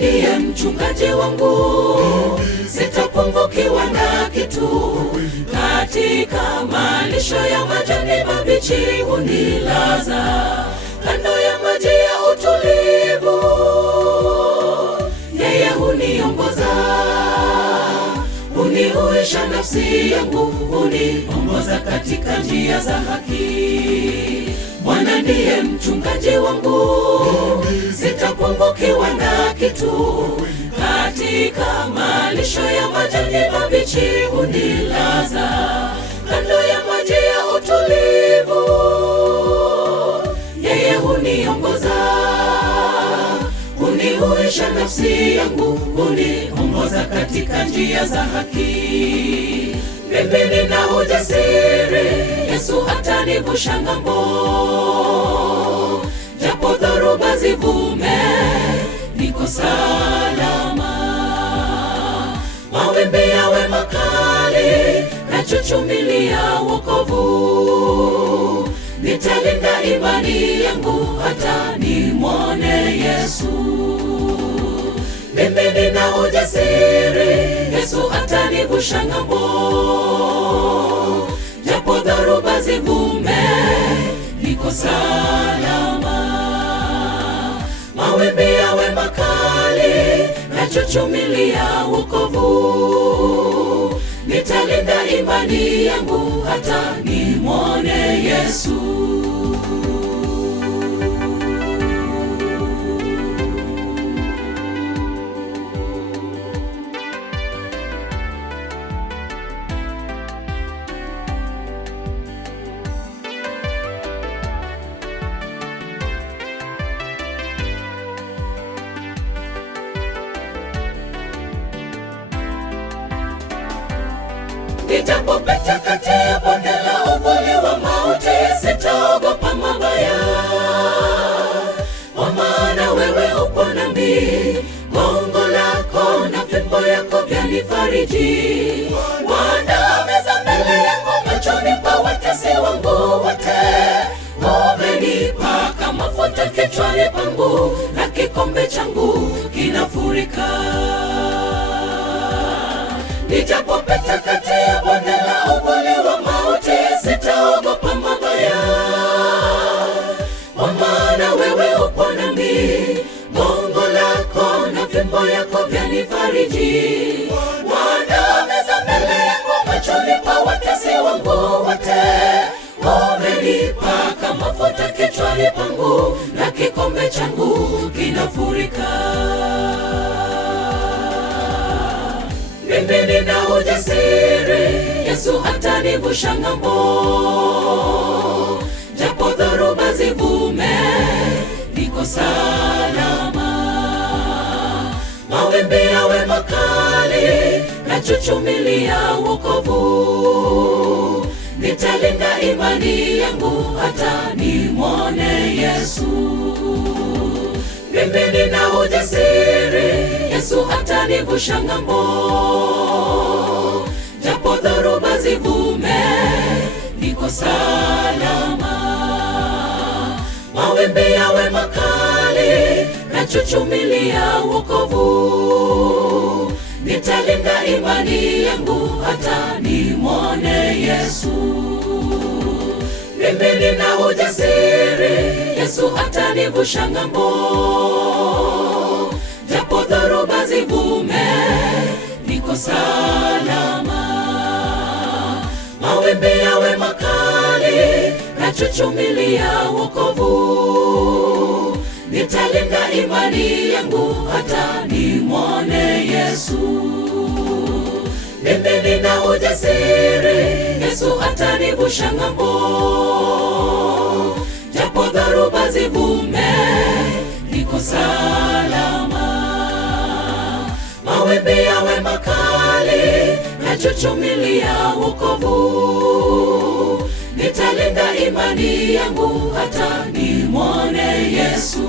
ndiye mchungaji wangu, sitapungukiwa na kitu. Katika malisho ya majani mabichi hunilaza, kando ya maji ya utulivu yeye huniongoza. Hunihuisha nafsi yangu, huniongoza katika njia za haki. Bwana ndiye mchungaji wangu, sitapungukiwa na kitu. Katika malisho ya majani mabichi hunilaza, kando ya maji ya utulivu yeye huniongoza. Hunihuisha nafsi yangu, huniongoza katika njia za haki. Mimi nina ujasiri, Yesu atanivusha ng'ambo. Japo dhoruba zivume, niko salama. Mawimbi yawe makali, nachuchumilia wokovu. Nitalinda imani yangu hata nimwone Yesu. Mimi nina ujasiri, Yesu atanivusha ng'ambo. Japo dhoruba zivume, niko salama. Mawimbi yawe makali, nachuchumilia wokovu. Nitalinda imani yangu hata nimwone Yesu. Nijapopita kati ya bonde la uvuli wa mauti, sitaogopa mabaya, kwa maana wewe upo nami. Gongo lako na fimbo yako vyanifariji. Waandaa meza mbele yangu machoni pa watesi wangu wote. Umenipaka mafuta kichwani pangu, na kikombe changu kinafurika. Nijapopita kati ya bonde la uvuli wa mauti, sitaogopa mabaya, kwa maana wewe upo nami. Gongo lako na fimbo yako vyanifariji. Waandaa meza mbele yangu machoni pa watesi wangu wote. Umenipaka mafuta kichwani pangu, na kikombe changu kinafurika. Mimi nina ujasiri, Yesu atanivusha ng'ambo. Japo dhoruba zivume, niko salama. Mawimbi yawe makali, nachuchumilia wokovu. Nitalinda imani yangu hata nimwone Yesu. Mimi nina ujasiri, Yesu atanivusha ng'ambo. Japo dhoruba zivume, niko salama. Mawimbi yawe makali, nachuchumilia wokovu. Nitalinda imani yangu hata nimwone Yesu. Mimi nina ujasiri, Yesu atanivusha ng'ambo. Japo dhoruba zivume, niko salama. Mawimbi yawe makali, nachuchumilia wokovu. Nitalinda imani yangu hata nimwone Yesu. Mimi nina ujasiri, Yesu atanivusha ng'ambo. Japo dhoruba zivume, niko salama. Mawimbi yawe makali, nachuchumilia wokovu. Nitalinda imani yangu hata nimwone Yesu.